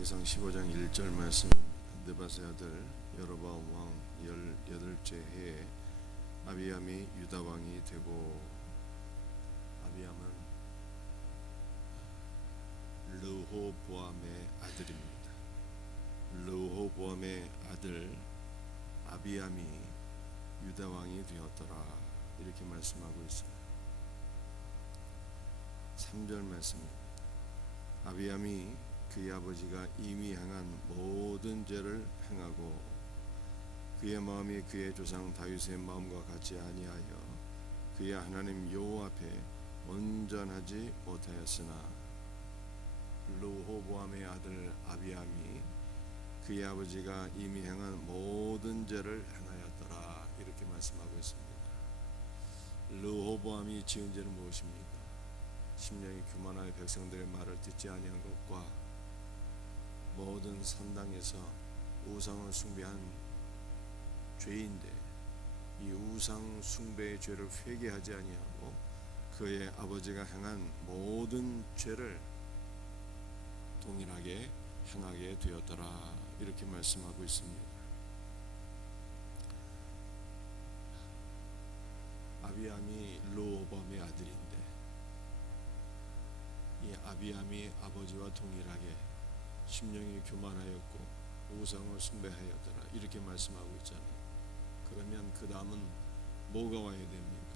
열왕기상 15장 1절 말씀. 느바세 아들 여로보암 왕 18째 해에 아비암이 유다 왕이 되고, 아비암은 르호보암의 아들입니다. 르호보암의 아들 아비암이 유다 왕이 되었더라, 이렇게 말씀하고 있어요. 3절 말씀입니다. 아비암이 그의 아버지가 이미 행한 모든 죄를 행하고 그의 마음이 그의 조상 다윗의 마음과 같이 아니하여 그의 하나님 여호와 앞에 온전하지 못하였으나, 르호보암의 아들 아비암이 그의 아버지가 이미 행한 모든 죄를 행하였더라, 이렇게 말씀하고 있습니다. 르호보암이 지은 죄는 무엇입니까? 심령이 교만하여 백성들의 말을 듣지 아니한 것과 모든 산당에서 우상을 숭배한 죄인데, 이 우상 숭배의 죄를 회개하지 아니하고 그의 아버지가 행한 모든 죄를 동일하게 행하게 되었더라, 이렇게 말씀하고 있습니다. 아비암이 르호보암의 아들인데, 이 아비암이 아버지와 동일하게 심령이 교만하였고 우상을 숭배하였더라, 이렇게 말씀하고 있잖아요. 그러면 그 다음은 뭐가 와야 됩니까?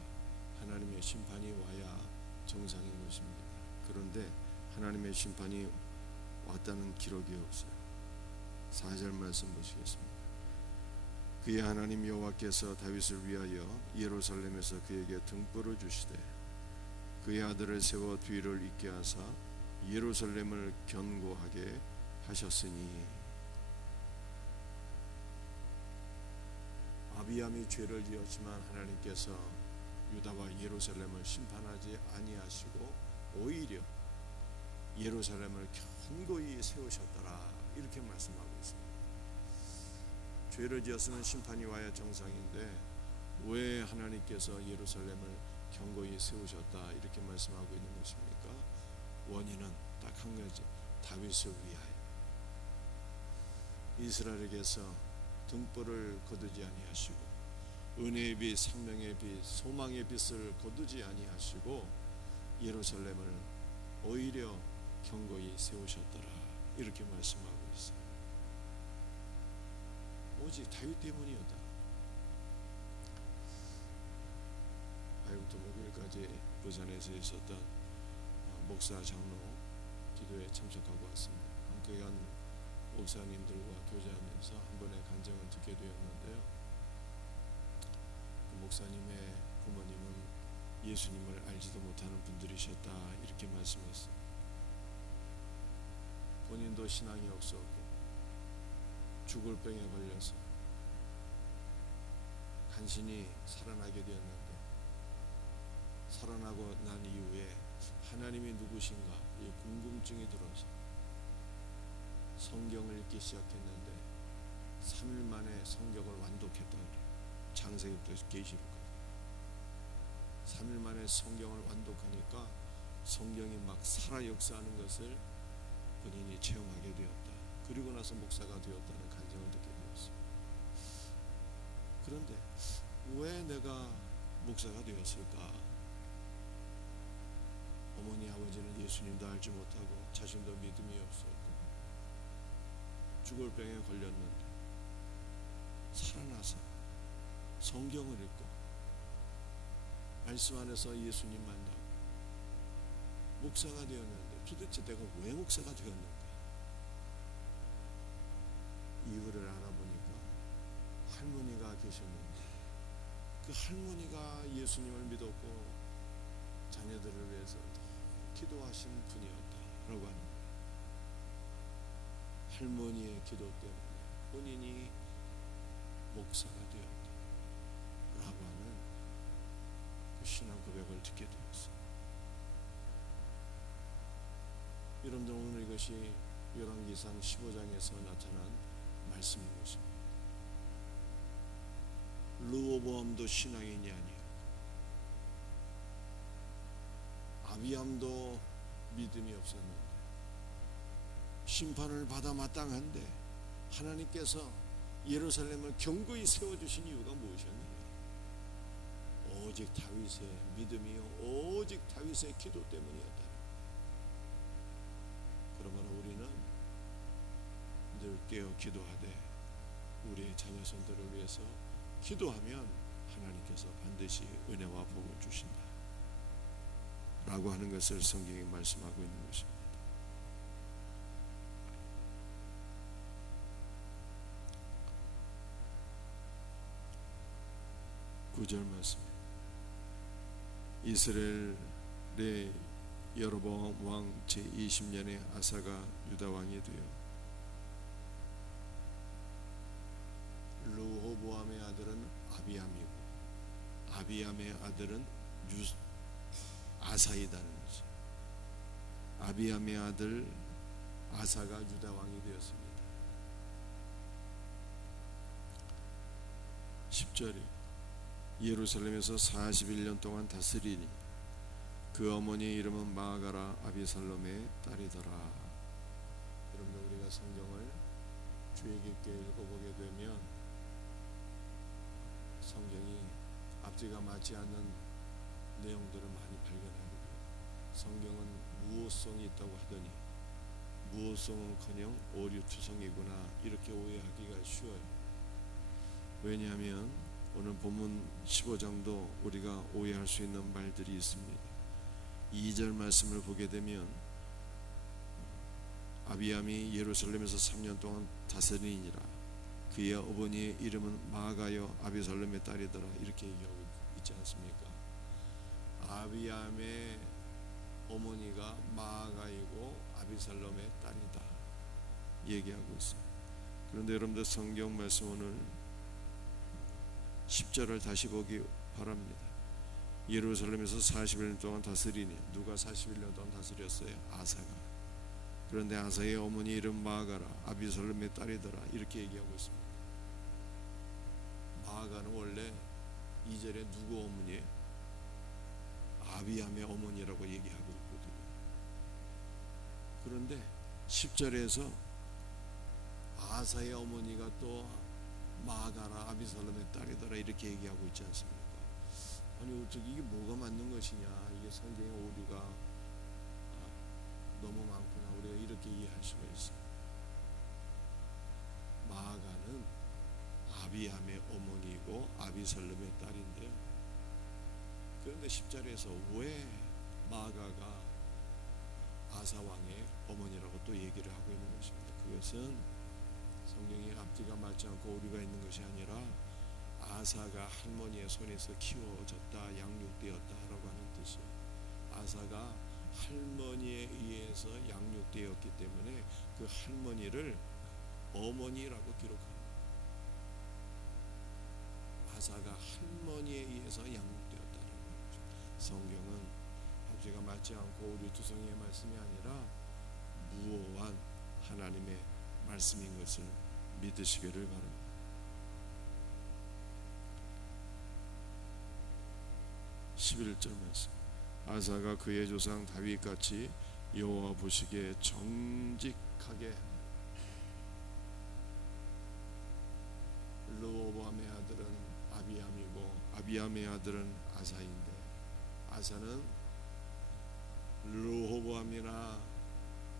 하나님의 심판이 와야 정상인 것입니다. 그런데 하나님의 심판이 왔다는 기록이 없어요. 4절 말씀 보시겠습니다. 그의 하나님 여호와께서 다윗을 위하여 예루살렘에서 그에게 등불을 주시되 그의 아들을 세워 뒤를 잇게 하사 예루살렘을 견고하게 하셨으니, 아비암이 죄를 지었지만 하나님께서 유다와 예루살렘을 심판하지 아니하시고 오히려 예루살렘을 견고히 세우셨더라, 이렇게 말씀하고 있습니다. 죄를 지었으면 심판이 와야 정상인데 왜 하나님께서 예루살렘을 견고히 세우셨다, 이렇게 말씀하고 있는 것입니까? 원인은 딱 한 가지, 다윗을 위하여. 이스라엘에게서 등불을 거두지 아니하시고 은혜의 빛, 생명의 빛, 소망의 빛을 거두지 아니하시고 예루살렘을 오히려 견고히 세우셨더라, 이렇게 말씀하고 있어요. 오직 다윗 때문이었다. 화요일부터 목요일까지 부산에서 있었던 목사 장로 기도에 참석하고 왔습니다. 함께 간 목사님들과 교제하면서 한 번의 간증을 듣게 되었는데요, 그 목사님의 부모님은 예수님을 알지도 못하는 분들이셨다, 이렇게 말씀했어요. 본인도 신앙이 없었고 죽을 병에 걸려서 간신히 살아나게 되었는데, 살아나고 난 이후에 하나님이 누구신가 이 궁금증이 들어서 성경을 읽기 시작했는데 3일 만에 성경을 완독했다 그래요. 창세기부터 계시록까지 3일 만에 성경을 완독하니까 성경이 막 살아 역사하는 것을 본인이 체험하게 되었다. 그리고 나서 목사가 되었다는 간증을 듣게 되었어요. 그런데 왜 내가 목사가 되었을까? 어머니 아버지는 예수님도 알지 못하고 자신도 믿음이 없었고 죽을 병에 걸렸는데 살아나서 성경을 읽고 말씀 안에서 예수님 만나고 목사가 되었는데, 도대체 내가 왜 목사가 되었는가? 이유를 알아보니까 할머니가 계셨는데, 그 할머니가 예수님을 믿었고 자녀들을 위해서 기도하신 분이었다라고 하는, 할머니의 기도 때문에 본인이 목사가 되었다라고 하는 그 신앙 고백을 듣게 되었어요. 여러분들, 오늘 이것이 열왕기상 15장에서 나타난 말씀인 것입니다. 르호보암도 신앙인이 아니에요. 아비암도 믿음이 없었는데 심판을 받아 마땅한데 하나님께서 예루살렘을 견고히 세워주신 이유가 무엇이었느냐? 오직 다윗의 믿음이요 오직 다윗의 기도 때문이었다. 그러므로 우리는 늘 깨어 기도하되 우리의 자녀손들을 위해서 기도하면 하나님께서 반드시 은혜와 복을 주신다 라고 하는 것을 성경이 말씀하고 있는 것입니다. 구절 말씀. 이스라엘의 여로보암 왕 제20년에 아사가 유다 왕이 되어 르호보암의 아들은 아비암이고 아비암의 아들은 아사이다는 거죠. 아비암의 아들 아사가 유다 왕이 되었습니다. 10절에 예루살렘에서 41년 동안 다스리니 그 어머니의 이름은 마아가라 아비살롬의 딸이더라. 여러분, 우리가 성경을 주의 깊게 읽어보게 되면 성경이 앞뒤가 맞지 않는 내용들을 많이 발견하게 돼요. 성경은 무오성이 있다고 하더니 무오성은커녕 오류투성이구나 이렇게 오해하기가 쉬워요. 왜냐하면 오늘 본문 15장도 우리가 오해할 수 있는 말들이 있습니다. 2절 말씀을 보게 되면 아비암이 예루살렘에서 3년 동안 다스리니라 그의 어머니의 이름은 마아가요 아비살롬의 딸이더라 이렇게 얘기하고 있지 않습니까? 아비암의 어머니가 마아가이고 아비살롬의 딸이다 얘기하고 있어요. 그런데 여러분들 성경 말씀 오늘 10절을 다시 보기 바랍니다. 예루살렘에서 41년 동안 다스리니 누가 41년 동안 다스렸어요? 아사가. 그런데 아사의 어머니 이름 마아가라 아비살롬의 딸이더라 이렇게 얘기하고 있습니다. 마아가는 원래 2절에 누구 어머니예요? 아비암의 어머니라고 얘기하고 있거든요. 그런데 10절에서 아사의 어머니가 또 마아가라 아비살롬의 딸이더라 이렇게 얘기하고 있지 않습니까? 아니 어떻게 이게 뭐가 맞는 것이냐, 이게 성경의 오류가 너무 많구나, 우리가 이렇게 이해할 수가 있어요. 마아가는 아비암의 어머니이고 아비살롬의 딸인데요. 그런데 10절에서 왜 마아가가 아사왕의 어머니라고 또 얘기를 하고 있는 것입니다. 그것은 성경이 앞뒤가 맞지 않고 오류가 있는 것이 아니라 아사가 할머니의 손에서 키워졌다, 양육되었다 라고 하는 뜻이에요. 아사가 할머니에 의해서 양육되었기 때문에 그 할머니를 어머니라고 기록합니다. 아사가 할머니에 의해서 양육되었다라는 거죠. 성경은 앞뒤가 맞지 않고 오류투성이의 말씀이 아니라 무오한 하나님의 말씀인 것을 믿으시기를 바랍니다. 11절 말씀. 아사가 그의 조상 다윗같이 여호와 보시기에 정직하게 르호보암의 아들은 아비암이고 아비암의 아들은 아사인데 아사는 르호보암이나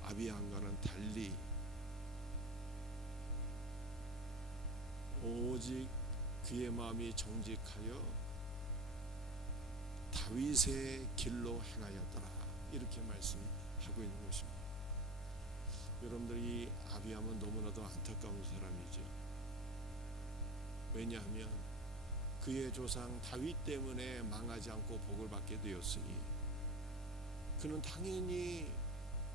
아비암과는 달리 오직 그의 마음이 정직하여 다윗의 길로 행하였더라 이렇게 말씀하고 있는 것입니다. 여러분들이 아비암은 너무나도 안타까운 사람이죠. 왜냐하면 그의 조상 다윗 때문에 망하지 않고 복을 받게 되었으니 그는 당연히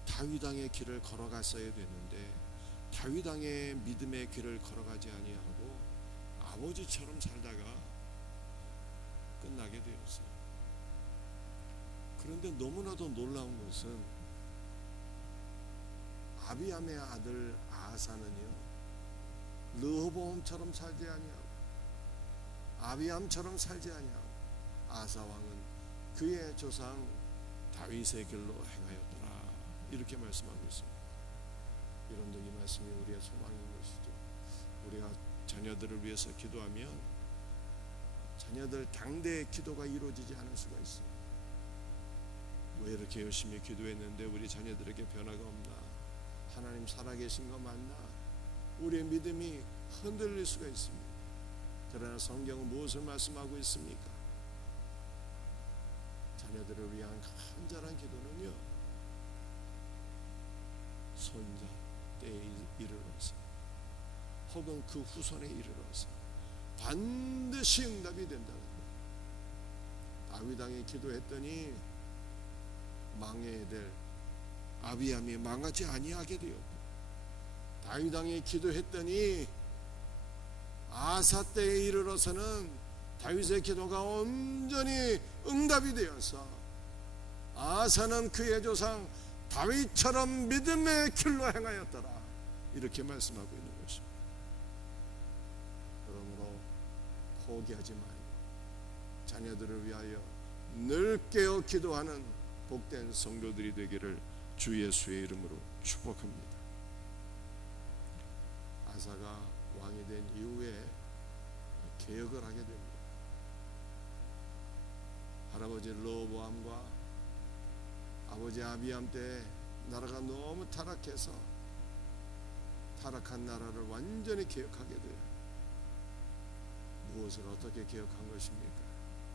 다윗왕의 길을 걸어갔어야 되는데 다윗왕의 믿음의 길을 걸어가지 아니하고 아버지처럼 살다가 끝나게 되었어요. 그런데 너무나도 놀라운 것은 아비암의 아들 아사는요 르호보암처럼 살지 아니하고 아비암처럼 살지 아니하고 아사 왕은 그의 조상 다윗의 길로 행하였더라 이렇게 말씀하고 있습니다. 여러분들 이 말씀이 우리의 소망인 것이죠. 우리가 자녀들을 위해서 기도하면 자녀들 당대의 기도가 이루어지지 않을 수가 있어요. 왜 이렇게 열심히 기도했는데 우리 자녀들에게 변화가 없나? 하나님 살아계신 거 맞나? 우리의 믿음이 흔들릴 수가 있습니다. 그러나 성경은 무엇을 말씀하고 있습니까? 자녀들을 위한 간절한 기도는요, 손자 때에 이르러서 혹은 그 후손에 이르러서 반드시 응답이 된다는 거예요. 다윗 왕이 기도했더니 망해야 될 아비암이 망하지 아니하게 되었고, 다윗 왕이 기도했더니 아사 때에 이르러서는 다윗의 기도가 온전히 응답이 되어서 아사는 그의 조상 다윗처럼 믿음의 길로 행하였더라, 이렇게 말씀하고 있는 것입니다. 그러므로 포기하지 말고 자녀들을 위하여 늘 깨어 기도하는 복된 성도들이 되기를 주 예수의 이름으로 축복합니다. 아사가 왕이 된 이후에 개혁을 하게 됩니다. 할아버지 르호보암과 아버지 아비암 때 나라가 너무 타락해서 타락한 나라를 완전히 개혁하게 돼요. 무엇을 어떻게 개혁한 것입니까?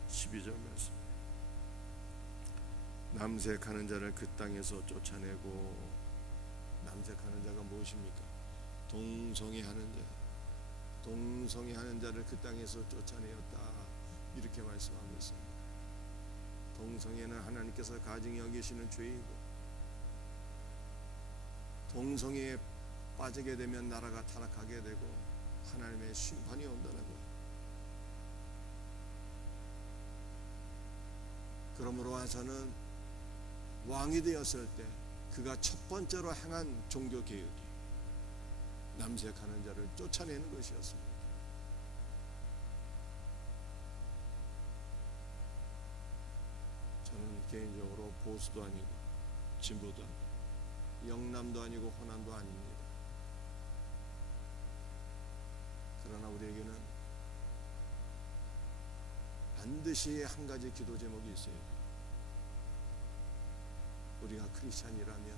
12절 말씀. 남색하는 자를 그 땅에서 쫓아내고, 남색하는 자가 무엇입니까? 동성애하는 자, 동성애하는 자를 그 땅에서 쫓아내었다, 이렇게 말씀하고 있습니다. 동성애는 하나님께서 가증히 여기시는 죄이고, 동성애에 빠지게 되면 나라가 타락하게 되고 하나님의 심판이 온다는 거예요. 그러므로 아사는 왕이 되었을 때 그가 첫 번째로 행한 종교 개혁이 남색하는 자를 쫓아내는 것이었습니다. 저는 개인적으로 보수도 아니고 진보도 아니고 영남도 아니고 호남도 아닙니다. 그러나 우리에게는 반드시 한 가지 기도 제목이 있어요. 우리가 크리스찬이라면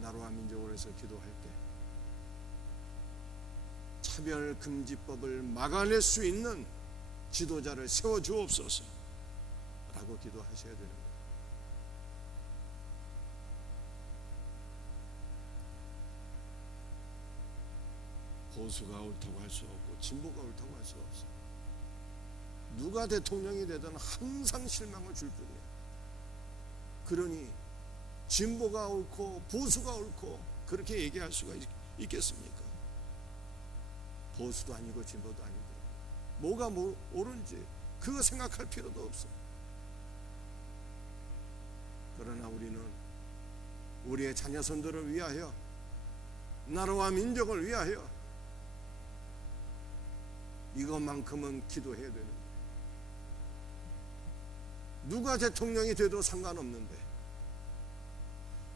나라와 민족을 위해서 기도할 때 차별금지법을 막아낼 수 있는 지도자를 세워주옵소서 라고 기도하셔야 되는 거예요. 보수가 옳다고 할 수 없고 진보가 옳다고 할 수 없어요. 누가 대통령이 되든 항상 실망을 줄 뿐이에요. 그러니 진보가 옳고 보수가 옳고 그렇게 얘기할 수가 있겠습니까? 보수도 아니고 진보도 아니고 뭐가 옳은지 그거 생각할 필요도 없어. 그러나 우리는 우리의 자녀손들을 위하여, 나라와 민족을 위하여 이것만큼은 기도해야 되는 거예요. 누가 대통령이 돼도 상관없는데,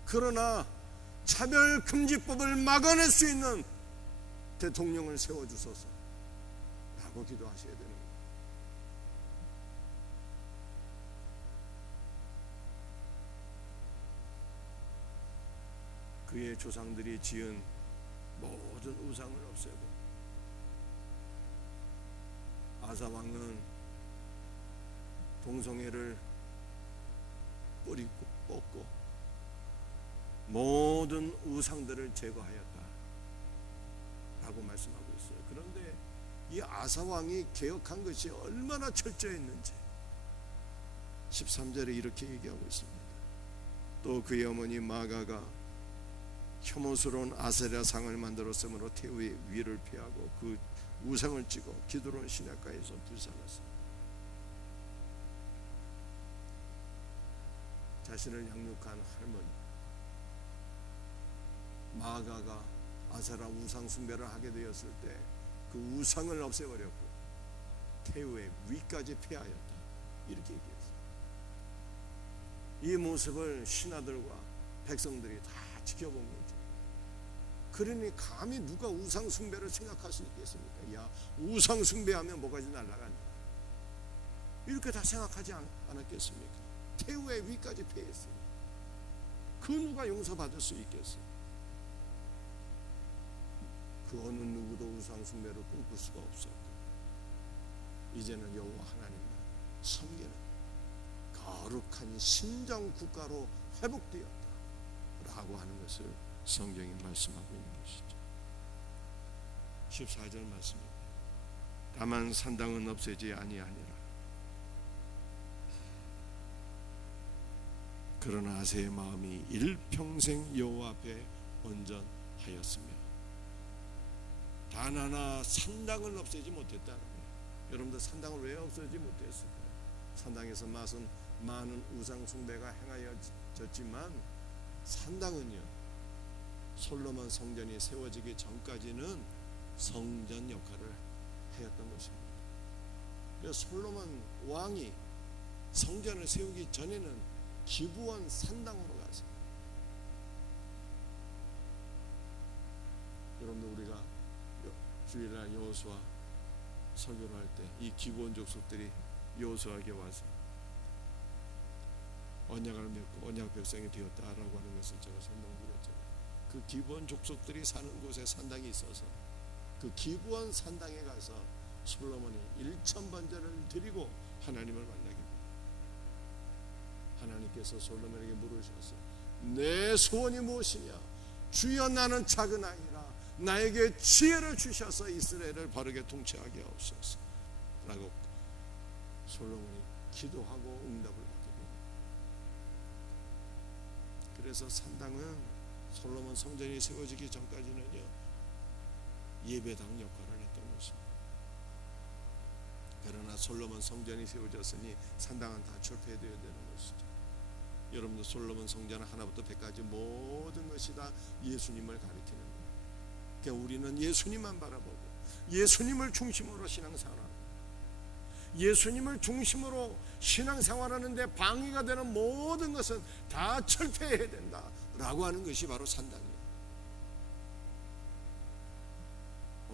그러나 차별금지법을 막아낼 수 있는 대통령을 세워주소서 라고 기도하셔야 되는 거예요. 그의 조상들이 지은 모든 우상을 없애고, 아사 왕은 동성애를 뿌리고 뽑고 모든 우상들을 제거하였다 라고 말씀하고 있어요. 그런데 이 아사 왕이 개혁한 것이 얼마나 철저했는지 13절에 이렇게 얘기하고 있습니다. 또 그의 어머니 마가가 혐오스러운 아세라 상을 만들었으므로 태우의 위를 피하고 그 우상을 찍어 기드론 시냇가에서 불살랐습니다. 자신을 양육한 할머니 마가가 아세라 우상 숭배를 하게 되었을 때 그 우상을 없애버렸고 태우의 위까지 폐하였다, 이렇게 얘기했어요. 이 모습을 신하들과 백성들이 다 지켜본 거죠. 그러니 감히 누가 우상 숭배를 생각할 수 있겠습니까? 야, 우상 숭배하면 뭐가지 날아간다, 이렇게 다 생각하지 않았겠습니까? 태우의 위까지 패했어요. 그 누가 용서받을 수 있겠어요? 그 어느 누구도 우상 숭배를 꿈꿀 수가 없었고, 이제는 여호와 하나님만 섬기는 거룩한 신정 국가로 회복되었다 라고 하는 것을 성경이 말씀하고 있는 것이죠. 14절 말씀입니다. 다만 산당은 없애지 아니하니라. 그러나 아세의 마음이 일평생 여호와 앞에 온전하였으며 단 하나 산당을 없애지 못했다는 거예요. 여러분들 산당을 왜 없애지 못했을까요? 산당에서 많은 우상 숭배가 행하여졌지만 산당은요, 솔로몬 성전이 세워지기 전까지는 성전 역할을 하였던 것입니다. 그래서 솔로몬 왕이 성전을 세우기 전에는 기브온 산당으로 가서, 여러분들 우리가 주일날 여호수아 설교를 할 때 이 기브온 족속들이 여호수아에게 와서 언약을 맺고 언약 백성이 되었다라고 하는 것을 제가 설명드렸죠. 그 기브온 족속들이 사는 곳에 산당이 있어서 그 기브온 산당에 가서 솔로몬이 1000번제를 드리고 하나님을 만나게 됩니다. 하나님께서 솔로몬에게 물으셨어요. 내 소원이 무엇이냐? 주여, 나는 작은 아이라 나에게 지혜를 주셔서 이스라엘을 바르게 통치하게 하옵소서 라고 솔로몬이 기도하고 응답을 받게 됩니다. 그래서 산당은 솔로몬 성전이 세워지기 전까지는요, 예배당 역할을 했던 것입니다. 그러나 솔로몬 성전이 세워졌으니 산당은 다 철폐되어야 되는 것이죠. 여러분들 솔로몬 성전은 하나부터 100까지 모든 것이 다 예수님을 가리키는 거예요. 그러니까 우리는 예수님만 바라보고 예수님을 중심으로 신앙생활하고, 예수님을 중심으로 신앙생활하는데 방해가 되는 모든 것은 다 철폐해야 된다라고 하는 것이 바로 산당이에요.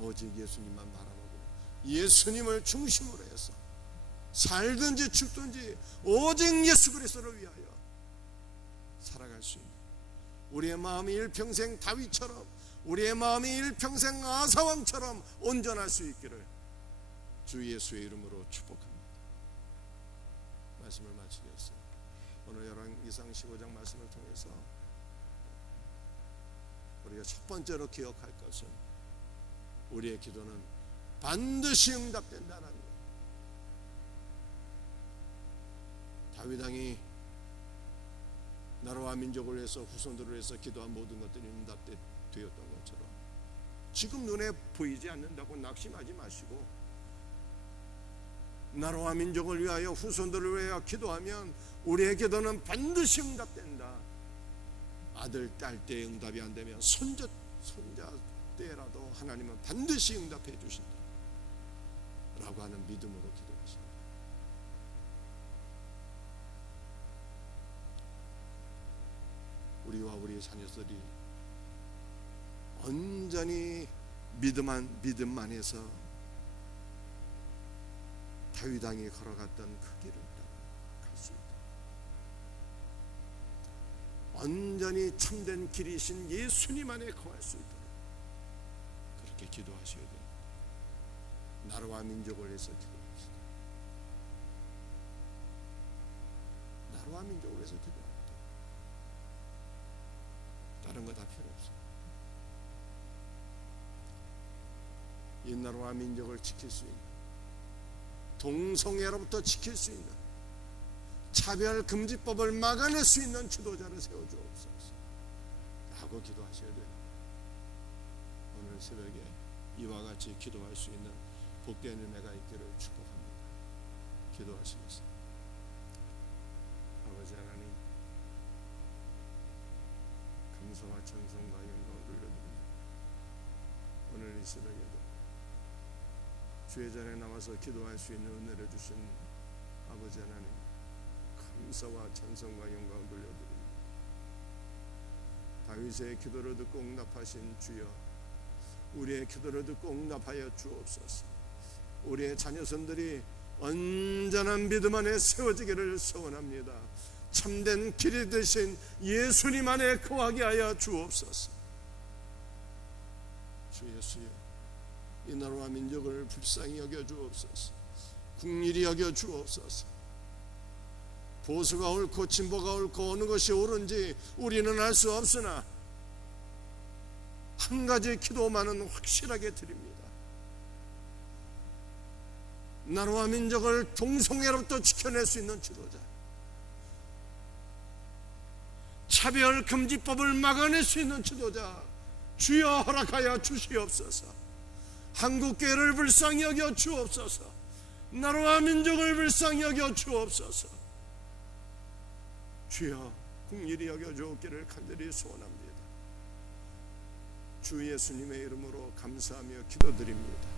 오직 예수님만 바라보고 예수님을 중심으로 해서 살든지 죽든지 오직 예수 그리스도를 위하여 살아갈 수 있는, 우리의 마음이 일평생 다윗처럼, 우리의 마음이 일평생 아사왕처럼 온전할 수 있기를 주 예수의 이름으로 축복합니다. 말씀을 마치겠습니다. 오늘 열왕기상 15장 말씀을 통해서 우리가 첫 번째로 기억할 것은 우리의 기도는 반드시 응답된다는 것. 다윗 왕이 나라와 민족을 위해서, 후손들을 위해서 기도한 모든 것들이 응답되었던 것처럼 지금 눈에 보이지 않는다고 낙심하지 마시고, 나라와 민족을 위하여, 후손들을 위하여 기도하면 우리의 기도는 반드시 응답된다. 아들, 딸 때에 응답이 안 되면 손자 때라도 하나님은 반드시 응답해 주신다 라고 하는 믿음으로 기도하십니다. 우리와 우리 자녀들이 온전히 믿음 안에서 다윗 왕이 걸어갔던 그 길을 따라갈 수 있다. 온전히 참된 길이신 예수님 안에 거할 수 있도록 그렇게 기도하셔야 돼요. 나라와 민족을 위해서 기도합시다. 나라와 민족을 위해서 기도합니다. 다른 거 다 필요 없어요. 이 나라와 민족을 지킬 수 있는, 동성애로부터 지킬 수 있는, 차별금지법을 막아낼 수 있는 지도자를 세워주옵소서 라고 기도하셔야 돼요. 오늘 새벽에 이와 같이 기도할 수 있는 복된 은혜가 있기를 축복합니다. 기도하시겠습니다. 아버지 하나님, 감사와 찬송과 영광을 돌려드립니다. 오늘 이 새벽에도 주의 전에 나와서 기도할 수 있는 은혜를 주신 아버지 하나님, 감사와 찬송과 영광을 돌려드립니다. 다윗의 기도를 듣고 응답하신 주여, 우리의 기도를 듣고 응답하여 주옵소서. 우리의 자녀선들이 온전한 믿음 안에 세워지기를 소원합니다. 참된 길이 되신 예수님 안에 거하게 하여 주옵소서. 주 예수여, 이 나라와 민족을 불쌍히 여겨 주옵소서. 긍휼히 여겨 주옵소서. 보수가 옳고 진보가 옳고 어느 것이 옳은지 우리는 알 수 없으나 한 가지 기도만은 확실하게 드립니다. 나라와 민족을 동성애로부터 지켜낼 수 있는 지도자, 차별금지법을 막아낼 수 있는 지도자 주여 허락하여 주시옵소서. 한국교회를 불쌍히 여겨 주옵소서. 나라와 민족을 불쌍히 여겨 주옵소서. 주여 긍휼히 여겨 주옵기를 간절히 소원합니다. 주 예수님의 이름으로 감사하며 기도드립니다.